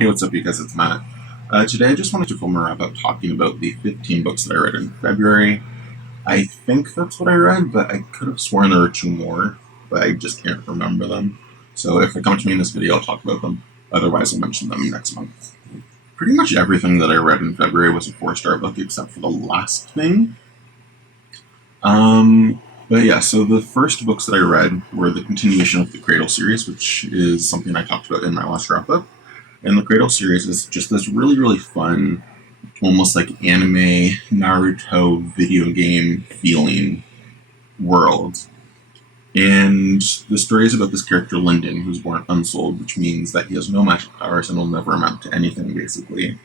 Hey, what's up, you guys? It's Matt. Today, I just wanted to film a wrap up talking about the 15 books that I read in February. I think that's what I read, but I could have sworn there were two more, but I just can't remember them. So if they come to me in this video, I'll talk about them. Otherwise, I'll mention them next month. Pretty much everything that I read in February was a 4-star book, except for the last thing. But yeah, so the first books that I read were the continuation of the Cradle series, which is something I talked about in my last wrap up. And the Cradle series is just this really, really fun, almost like anime, Naruto video game feeling world. And the story is about this character, Lyndon, who's born unsouled, which means that he has no magic powers and will never amount to anything, basically.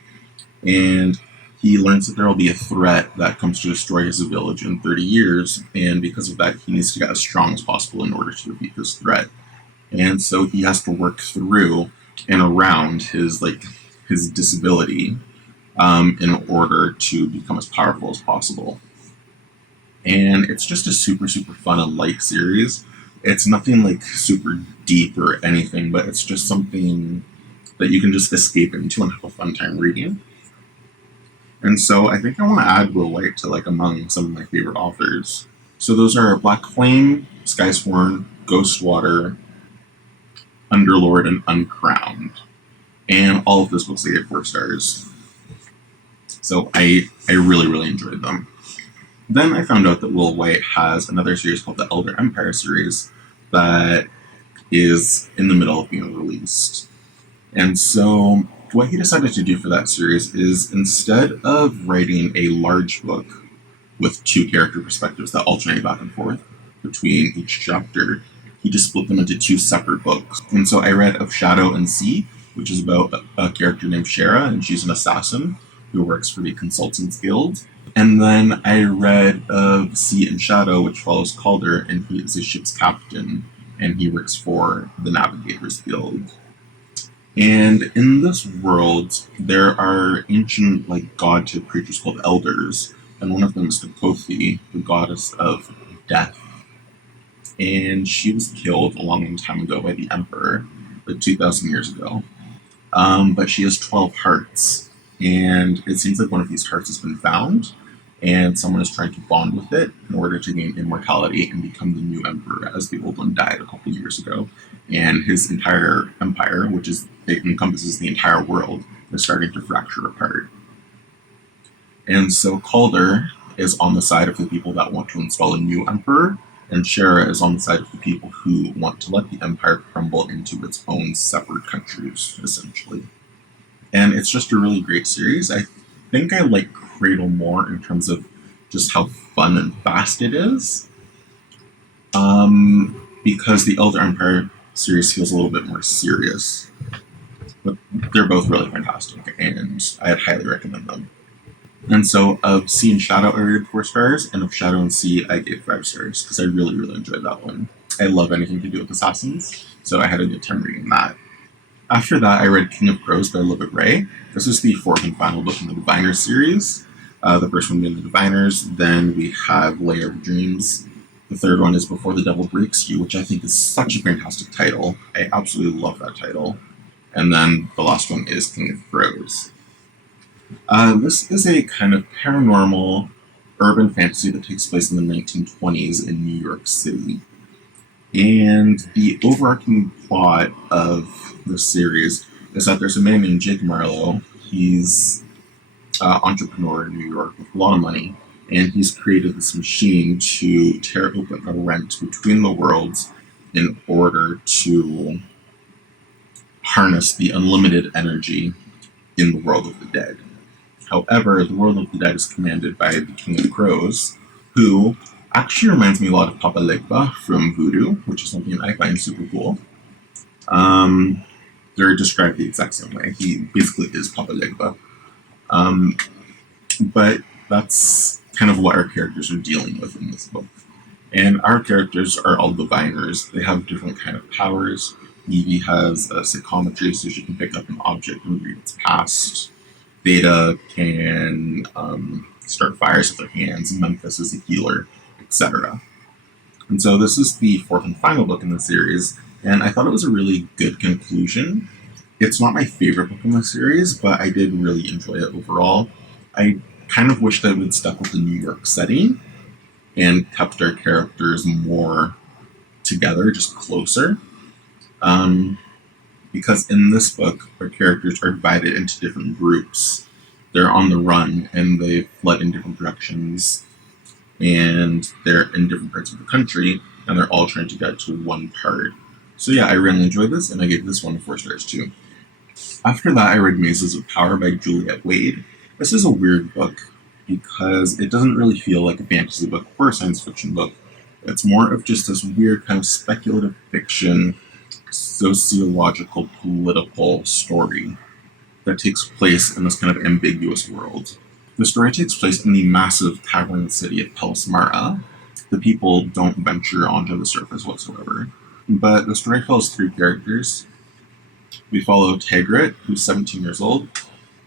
And he learns that there will be a threat that comes to destroy his village in 30 years, and because of that, he needs to get as strong as possible in order to defeat this threat. And so he has to work through and around his disability in order to become as powerful as possible. And it's just a super, super fun and light series. It's nothing like super deep or anything, but it's just something that you can just escape into and have a fun time reading. And so I think I want to add Will White to among some of my favorite authors. So those are Black Flame, Skysworn, Ghostwater, Underlord, and Uncrowned. And all of those books I gave 4 stars. So I really, really enjoyed them. Then I found out that Will White has another series called the Elder Empire series that is in the middle of being released. And so what he decided to do for that series is, instead of writing a large book with 2 character perspectives that alternate back and forth between each chapter, he just split them into 2 separate books. And so I read Of Shadow and Sea, which is about a character named Shara, and she's an assassin who works for the Consultants Guild. And then I read Of Sea and Shadow, which follows Calder, and he is a ship's captain, and he works for the Navigators Guild. And in this world, there are ancient, god-type creatures called elders, and one of them is Kothi, the goddess of death. And she was killed a long time ago by the Emperor, 2,000 years ago. But she has 12 hearts, and it seems like one of these hearts has been found, and someone is trying to bond with it in order to gain immortality and become the new emperor, as the old one died a couple years ago. And his entire empire, it encompasses the entire world, is starting to fracture apart. And so Calder is on the side of the people that want to install a new emperor, and Shara is on the side of the people who want to let the empire crumble into its own separate countries, essentially. And it's just a really great series. I think I like Cradle more in terms of just how fun and fast it is, because the Elder Empire series feels a little bit more serious. But they're both really fantastic, and I'd highly recommend them. And so Of Sea and Shadow I rated 4 stars, and Of Shadow and Sea I gave 5 stars, because I really, really enjoyed that one. I love anything to do with assassins, so I had a good time reading that. After that, I read King of Crows by Libet Ray. This is the 4th and final book in the Diviners series. The first one being the Diviners, then we have Layer of Dreams. The third one is Before the Devil Breaks You, which I think is such a fantastic title. I absolutely love that title. And then the last one is King of Crows. This is a kind of paranormal urban fantasy that takes place in the 1920s in New York City. And the overarching plot of this series is that there's a man named Jake Marlowe. He's an entrepreneur in New York with a lot of money, and he's created this machine to tear open a rent between the worlds in order to harness the unlimited energy in the world of the dead. However, the world of the dead is commanded by the King of Crows, who actually reminds me a lot of Papa Legba from Voodoo, which is something I find super cool. They're described the exact same way. He basically is Papa Legba. But that's kind of what our characters are dealing with in this book. And our characters are all diviners. They have different kind of powers. Evie has a psychometry, so she can pick up an object and read its past. Beta can start fires with her hands. Memphis is a healer, etc. And so this is the 4th and final book in the series, and I thought it was a really good conclusion It's not my favorite book in the series, but I did really enjoy it overall. I kind of wish that it would stuck with the New York setting and kept our characters more together, just closer. Um, because in this book, our characters are divided into different groups. They're on the run and they fled in different directions, and they're in different parts of the country, and they're all trying to get to one part. So yeah, I really enjoyed this, and I gave this one 4 stars too. After that, I read Mazes of Power by Juliet Wade. This is a weird book because it doesn't really feel like a fantasy book or a science fiction book. It's more of just this weird kind of speculative fiction, sociological, political story that takes place in this kind of ambiguous world. The story takes place in the massive tavern city of Pelsmara. The people don't venture onto the surface whatsoever. But the story follows 3 characters. We follow Tigrit, who's 17 years old,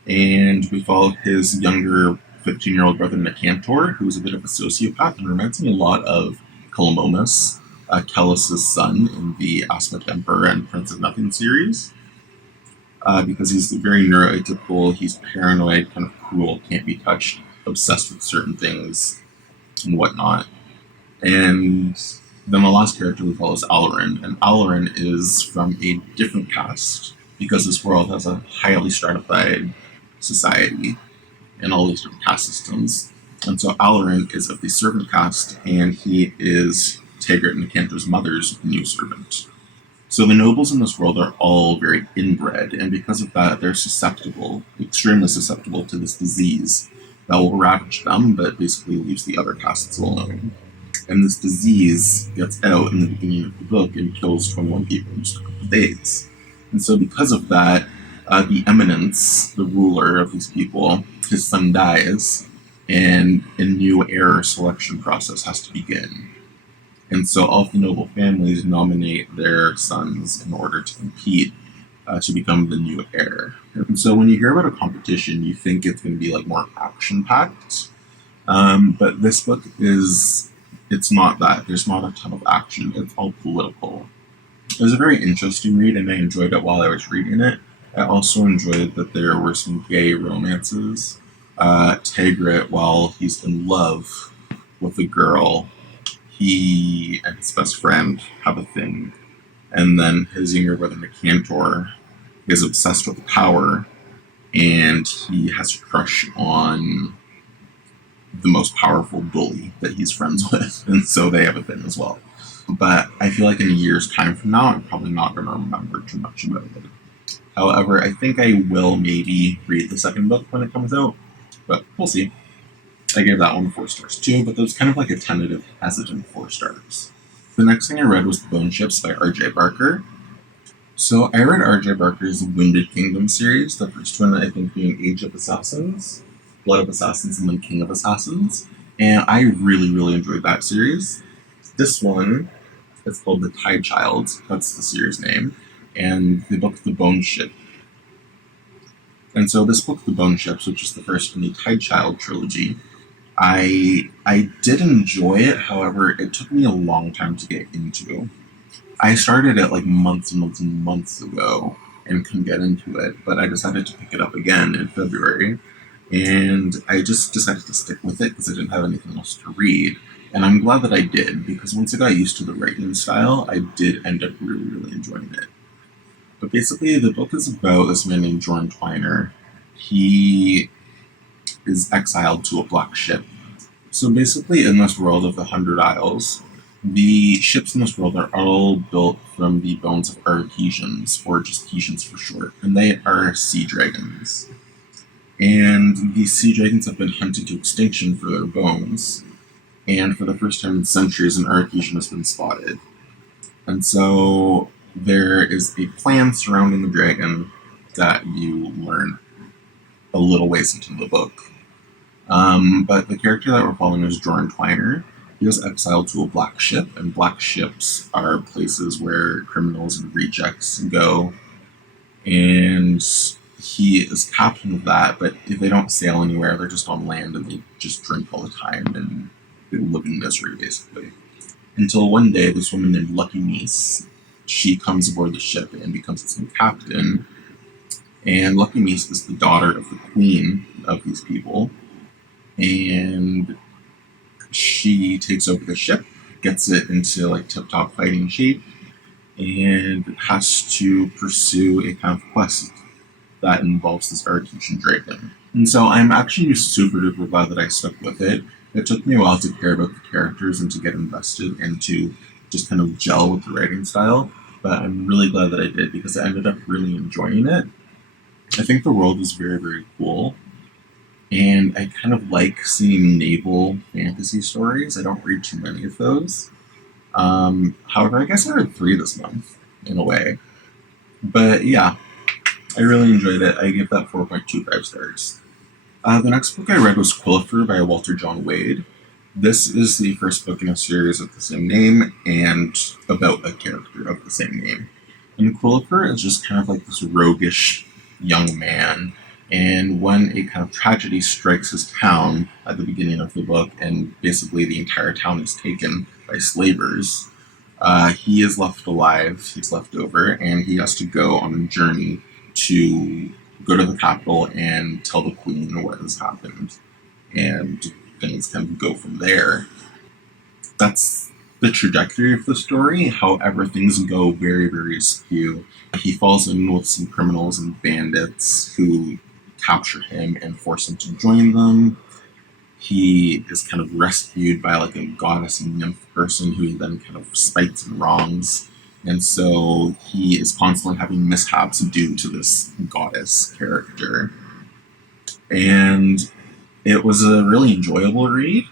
and we follow his younger 15-year-old brother Nicantor, who's a bit of a sociopath and reminds me a lot of Calamomus, Kellis' son in the Aspect Emperor and Prince of Nothing series. Because he's very neuroatypical, he's paranoid, kind of cruel, can't be touched, obsessed with certain things, and whatnot. And then the last character we follow is Alarin, and Alarin is from a different caste, because this world has a highly stratified society and all these different caste systems. And so Alarin is of the servant caste, and he is Tigrit and Nicantor's mother's new servant. So the nobles in this world are all very inbred, and because of that, they're susceptible, extremely susceptible to this disease that will ravage them, but basically leaves the other castes alone. And this disease gets out in the beginning of the book and kills 21 people in just a couple of days. And so because of that, the Eminence, the ruler of these people, his son dies, and a new heir selection process has to begin. And so all of the noble families nominate their sons in order to compete to become the new heir. And so when you hear about a competition, you think it's going to be like more action-packed. But this book it's not that. There's not a ton of action. It's all political. It was a very interesting read, and I enjoyed it while I was reading it. I also enjoyed that there were some gay romances. Tigrit, while he's in love with a girl, he and his best friend have a thing. And then his younger brother Nicantor is obsessed with power, and he has a crush on the most powerful bully that he's friends with. And so they have a thing as well. But I feel like in a year's time from now, I'm probably not going to remember too much about it. However, I think I will maybe read the second book when it comes out, but we'll see. I gave that one 4 stars too, but that was kind of like a tentative, hesitant 4 stars. The next thing I read was The Bone Ships by R.J. Barker. So I read R.J. Barker's Wounded Kingdom series, the first one I think being Age of Assassins, Blood of Assassins, and then King of Assassins, and I really, really enjoyed that series. This one is called The Tide Child, that's the series name, and the book The Bone Ship. And so this book, The Bone Ships, which is the first in the Tide Child trilogy, I did enjoy it, however, it took me a long time to get into. I started it like months and months and months ago and couldn't get into it, but I decided to pick it up again in February, and I just decided to stick with it because I didn't have anything else to read. And I'm glad that I did, because once I got used to the writing style, I did end up really, really enjoying it. But basically, the book is about this man named Jordan Twiner. He is exiled to a black ship. So basically, in this world of the 100 Isles, the ships in this world are all built from the bones of artesians, or just Hesians for short, and they are sea dragons. And these sea dragons have been hunted to extinction for their bones, and for the first time in centuries, an artesian has been spotted. And so there is a plan surrounding the dragon that you learn a little ways into the book. But the character that we're following is Jordan Twiner. He was exiled to a black ship, and black ships are places where criminals and rejects go. And he is captain of that, but if they don't sail anywhere, they're just on land and they just drink all the time and they live in misery, basically. Until one day, this woman named Lucky Niece, she comes aboard the ship and becomes its new captain, And Lucky Mies is the daughter of the queen of these people, and she takes over the ship, gets it into like tip-top fighting shape, and has to pursue a kind of quest that involves this Arcadian dragon. And so I'm actually super duper glad that I stuck with it. It took me a while to care about the characters and to get invested and to just kind of gel with the writing style, but I'm really glad that I did because I ended up really enjoying it. I think the world is very, very cool, and I kind of like seeing naval fantasy stories. I don't read too many of those. However, I guess I read 3 this month, in a way. But yeah, I really enjoyed it. I gave that 4.25 stars. The next book I read was Quillifer by Walter John Wade. This is the first book in a series of the same name and about a character of the same name. And Quillifer is just kind of like this roguish young man. And when a kind of tragedy strikes his town at the beginning of the book, and basically the entire town is taken by slavers, he is left alive, he's left over, and he has to go on a journey to go to the capital and tell the queen what has happened. And things kind of go from there. That's the trajectory of the story. However, things go very, very askew. He falls in with some criminals and bandits who capture him and force him to join them. He is kind of rescued by like a goddess and nymph person who he then kind of spites and wrongs. And so he is constantly having mishaps due to this goddess character. And it was a really enjoyable read,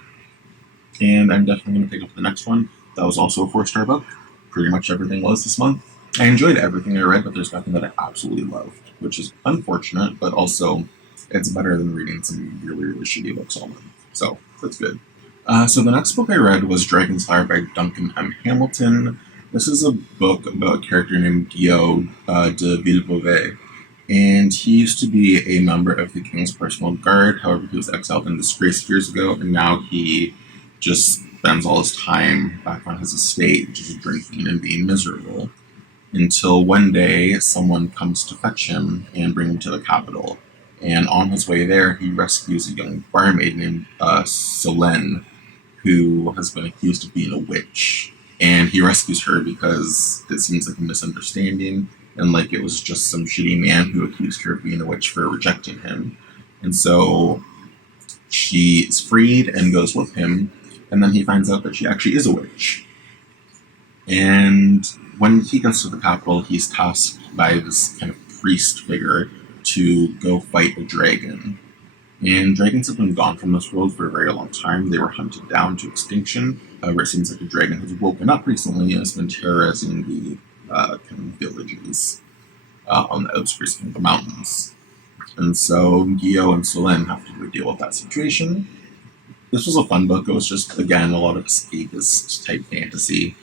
and I'm definitely going to pick up the next one. That was also a 4-star book. Pretty much everything was this month. I enjoyed everything I read, but there's nothing that I absolutely loved, which is unfortunate, but also it's better than reading some really, really shitty books all month. So that's good. So the next book I read was Dragon's Fire by Duncan M. Hamilton. This is a book about a character named Guillaume de Villebeauve, and he used to be a member of the King's Personal Guard. However, he was exiled and disgraced years ago, and now he just spends all his time back on his estate, just drinking and being miserable. Until one day, someone comes to fetch him and bring him to the capital. And on his way there, he rescues a young barmaid named Solène, who has been accused of being a witch. And he rescues her because it seems like a misunderstanding, and like it was just some shitty man who accused her of being a witch for rejecting him. And so she is freed and goes with him, and then he finds out that she actually is a witch. And when he gets to the capital, he's tasked by this kind of priest figure to go fight a dragon. And dragons have been gone from this world for a very long time. They were hunted down to extinction. However, it seems like a dragon has woken up recently and has been terrorizing the kind of villages on the outskirts of the mountains. And so Guillaume and Solène have to go deal with that situation. This was a fun book. It was just, again, a lot of escapist type fantasy.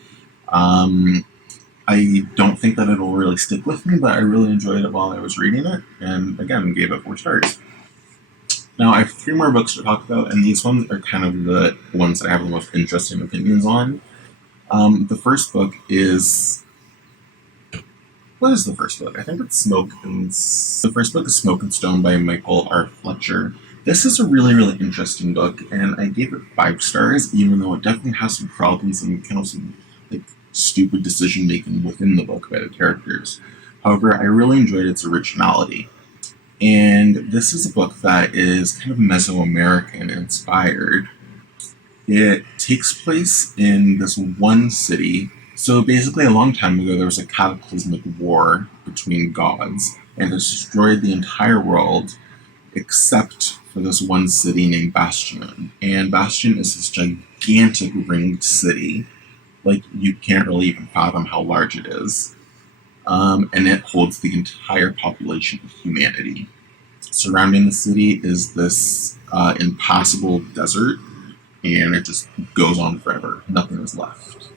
I don't think that it'll really stick with me, but I really enjoyed it while I was reading it, and again, gave it 4 stars. Now, I have 3 more books to talk about, and these ones are kind of the ones that I have the most interesting opinions on. The first book is... What is the first book? I think it's Smoke and... The first book is Smoke and Stone by Michael R. Fletcher. This is a really, really interesting book, and I gave it 5 stars, even though it definitely has some problems and kind of some like stupid decision making within the book by the characters. However, I really enjoyed its originality. And this is a book that is kind of Mesoamerican inspired. It takes place in this one city. So basically, a long time ago, there was a cataclysmic war between gods, and it destroyed the entire world except for this one city named Bastion. And Bastion is this gigantic ringed city. Like, you can't really even fathom how large it is. And it holds the entire population of humanity. Surrounding the city is this impassable desert, and it just goes on forever. Nothing is left.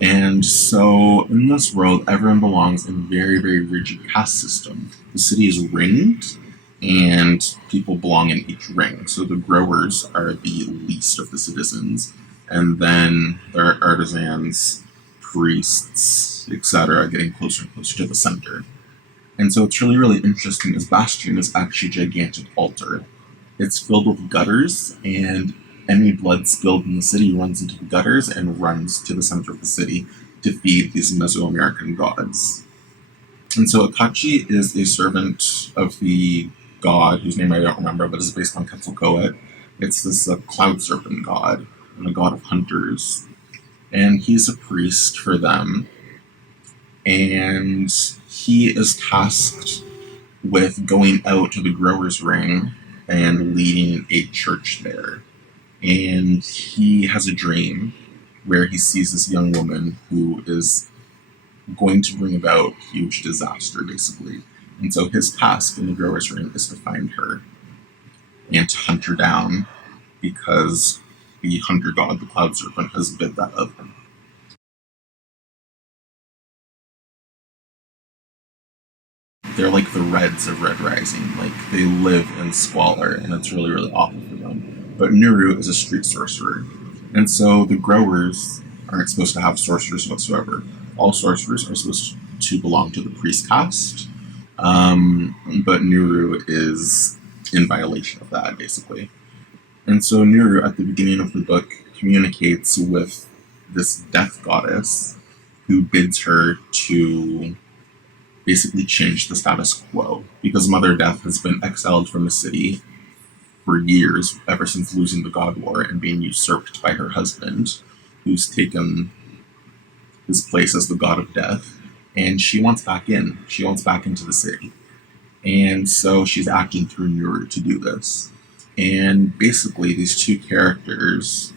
And so, in this world, everyone belongs in a very, very rigid caste system. The city is ringed, and people belong in each ring. So the growers are the least of the citizens, and then there are artisans, priests, etc., getting closer and closer to the center. And so what's really, really interesting is Bastion is actually a gigantic altar. It's filled with gutters, and any blood spilled in the city runs into the gutters and runs to the center of the city to feed these Mesoamerican gods. And so Akachi is a servant of the god, whose name I don't remember, but is based on Quetzalcoatl. It's this cloud serpent god, and a god of hunters. And he's a priest for them. And he is tasked with going out to the Growers Ring and leading a church there. And he has a dream where he sees this young woman who is going to bring about huge disaster, basically. And so his task in the Growers Ring is to find her and to hunt her down because the hunter god, the Cloud Serpent, has bid that of him. They're like the Reds of Red Rising. Like, they live in squalor, and it's really, really awful for them. But Nuru is a street sorcerer. And so the growers aren't supposed to have sorcerers whatsoever. All sorcerers are supposed to belong to the priest caste. But Nuru is in violation of that, basically. And so Nuru, at the beginning of the book, communicates with this death goddess who bids her to basically change the status quo because Mother Death has been exiled from the city for years, ever since losing the God War and being usurped by her husband, who's taken his place as the God of Death. And she wants back in. She wants back into the city. And so she's acting through Nuru to do this. And basically, these two characters,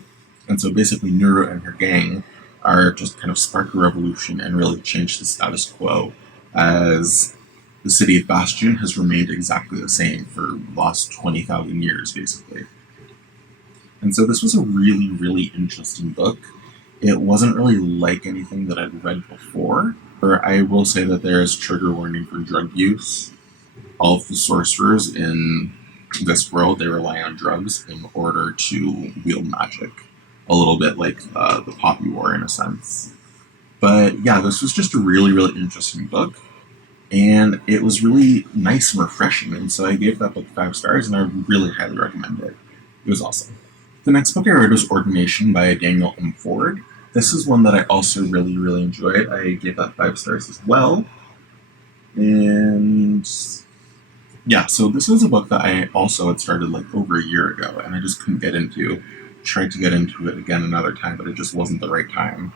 and so basically Nuru and her gang, are just kind of spark a revolution and really change the status quo, as the city of Bastion has remained exactly the same for the last 20,000 years, basically. And so this was a really, really interesting book. It wasn't really like anything that I'd read before, or I will say that there is trigger warning for drug use. All of the sorcerers in this world, they rely on drugs in order to wield magic. A little bit like the Poppy War, in a sense. But yeah, this was just a really, really interesting book. And it was really nice and refreshing. And so I gave that book 5 stars, and I really highly recommend it. It was awesome. The next book I read was Ordination by Daniel M. Ford. This is one that I also really, really enjoyed. I gave that 5 stars as well. And yeah, so this was a book that I also had started like over a year ago, and I just couldn't get into. Tried to get into it again another time, but it just wasn't the right time.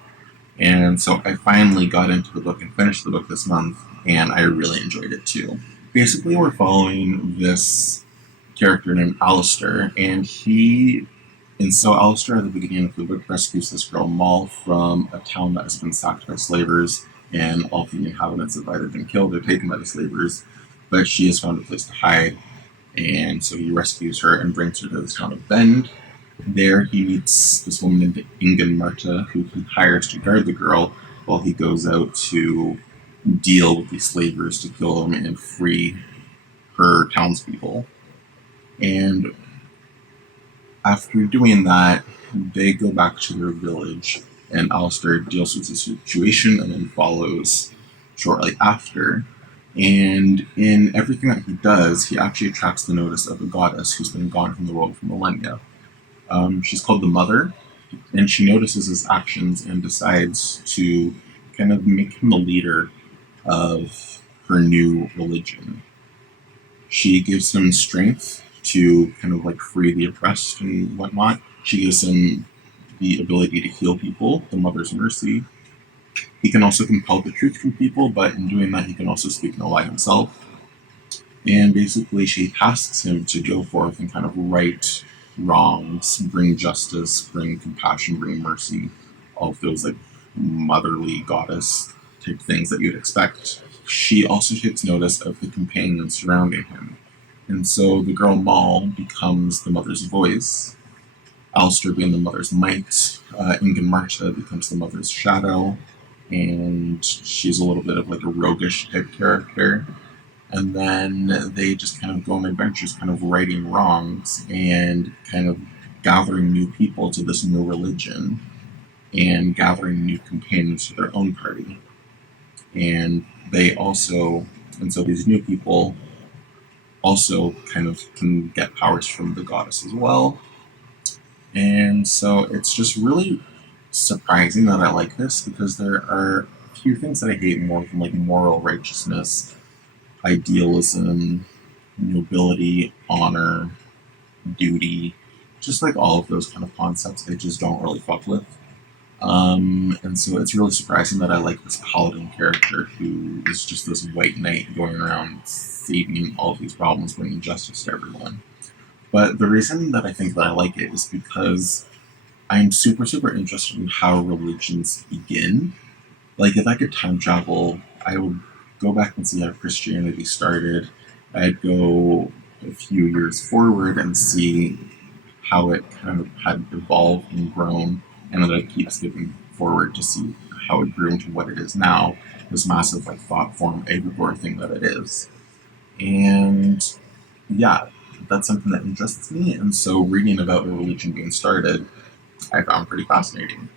And so I finally got into the book and finished the book this month, and I really enjoyed it too. Basically, we're following this character named Alistair, and Alistair at the beginning of the book rescues this girl, Moll, from a town that has been sacked by slavers, and all the inhabitants have either been killed or taken by the slavers, but she has found a place to hide, and so he rescues her and brings her to the town of Bend. There he meets this woman named Ingen Marta, who he hires to guard the girl while he goes out to deal with these slavers to kill them and free her townspeople. And after doing that, they go back to their village, and Alistair deals with the situation and then follows shortly after. And in everything that he does, he actually attracts the notice of a goddess who's been gone from the world for millennia. She's called the Mother, and she notices his actions and decides to kind of make him the leader of her new religion. She gives him strength to kind of like free the oppressed and whatnot. She gives him the ability to heal people, the Mother's mercy. He can also compel the truth from people, but in doing that, he can also speak no lie himself. And basically, she tasks him to go forth and kind of right wrongs, bring justice, bring compassion, bring mercy, all of those like motherly goddess type things that you'd expect. She also takes notice of the companions surrounding him. And so the girl Moll becomes the mother's voice, Alistair being the mother's might, Ingen Marta becomes the mother's shadow, and she's a little bit of like a roguish type character. And then they just kind of go on adventures, kind of righting wrongs and kind of gathering new people to this new religion and gathering new companions to their own party. And they also And so these new people also kind of can get powers from the goddess as well. And so it's just really surprising that I like this because there are a few things that I hate more than like moral righteousness, idealism, nobility, honor, duty, just like all of those kind of concepts I just don't really fuck with. And so it's really surprising that I like this paladin character who is just this white knight going around saving all of these problems, bringing justice to everyone. But the reason that I think that I like it is because I'm super, super interested in how religions begin. Like, if I could time travel, I would go back and see how Christianity started. I'd go a few years forward and see how it kind of had evolved and grown, and then it keeps skipping forward to see how it grew into what it is now, this massive like thought form egregore thing that it is. And yeah, that's something that interests me, and so reading about the religion being started, I found pretty fascinating.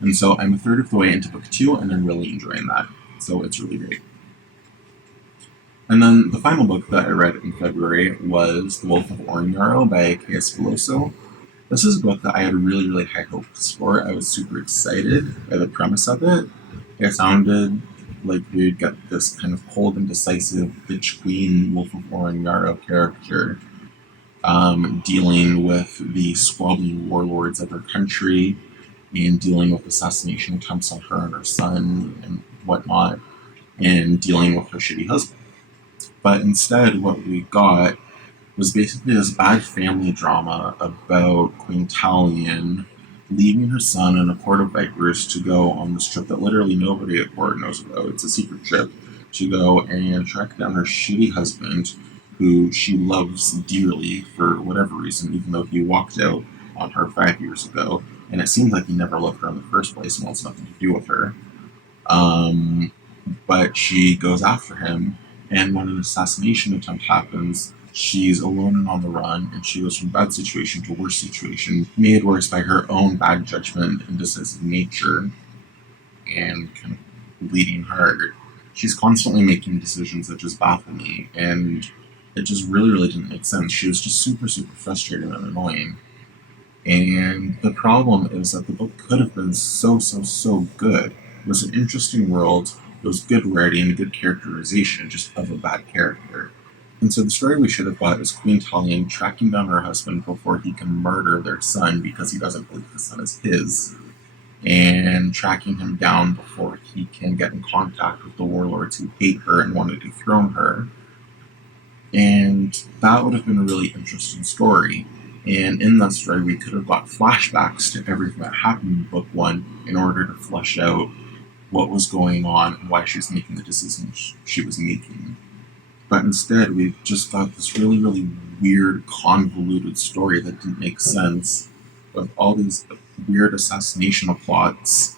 And so I'm a third of the way into book two, and I'm really enjoying that. So it's really great. And then the final book that I read in February was The Wolf of Ornyaro by K.S. Veloso. This is a book that I had really, really high hopes for. I was super excited by the premise of it. It sounded like we'd get this kind of cold and decisive bitch queen Wolf of Ornyaro character dealing with the squabbling warlords of her country and dealing with assassination attempts on her and her son and whatnot, and dealing with her shitty husband. But instead, what we got was basically this bad family drama about Queen Talion leaving her son in a court of vipers to go on this trip that literally nobody at court knows about. It's a secret trip to go and track down her shitty husband, who she loves dearly for whatever reason, even though he walked out on her 5 years ago. And it seems like he never loved her in the first place and wants nothing to do with her. But she goes after him, and when an assassination attempt happens, she's alone and on the run, and she goes from bad situation to worse situation, made worse by her own bad judgment and decisive nature, and kind of bleeding hard. She's constantly making decisions that just baffle me, and it just really, really didn't make sense. She was just super, super frustrating and annoying. And the problem is that the book could have been so, so, so good. It was an interesting world, it was good writing, good characterization, just of a bad character. And so the story we should have got is Queen Talion tracking down her husband before he can murder their son because he doesn't believe the son is his, and tracking him down before he can get in contact with the warlords who hate her and want to dethrone her. And that would have been a really interesting story. And in that story, we could have got flashbacks to everything that happened in book one in order to flesh out what was going on and why she was making the decisions she was making. But instead, we just got this really, really weird, convoluted story that didn't make sense, with all these weird assassination plots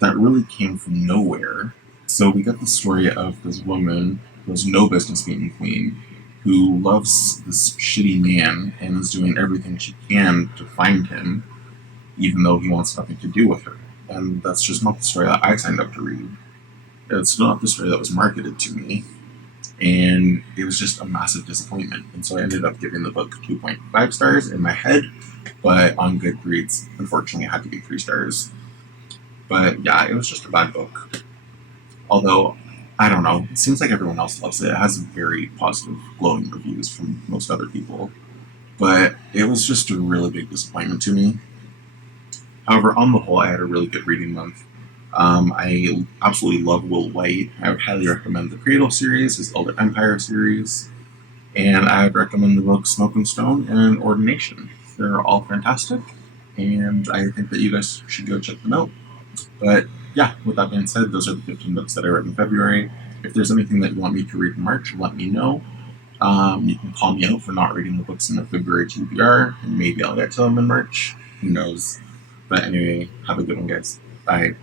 that really came from nowhere. So we got the story of this woman who has no business being queen, who loves this shitty man and is doing everything she can to find him, even though he wants nothing to do with her. And that's just not the story that I signed up to read. It's not the story that was marketed to me. And it was just a massive disappointment. And so I ended up giving the book 2.5 stars in my head, but on Goodreads, unfortunately, it had to be 3 stars. But yeah, it was just a bad book. Although, I don't know, it seems like everyone else loves it. It has very positive, glowing reviews from most other people. But it was just a really big disappointment to me. However, on the whole, I had a really good reading month. I absolutely love Will White. I would highly recommend the Cradle series, his Elder Empire series, and I would recommend the books Smoke and Stone and Ordination. They're all fantastic, and I think that you guys should go check them out. But yeah, with that being said, those are the 15 books that I read in February. If there's anything that you want me to read in March, let me know. You can call me out for not reading the books in the February TBR, and maybe I'll get to them in March. Who knows? But anyway, have a good one, guys. Bye.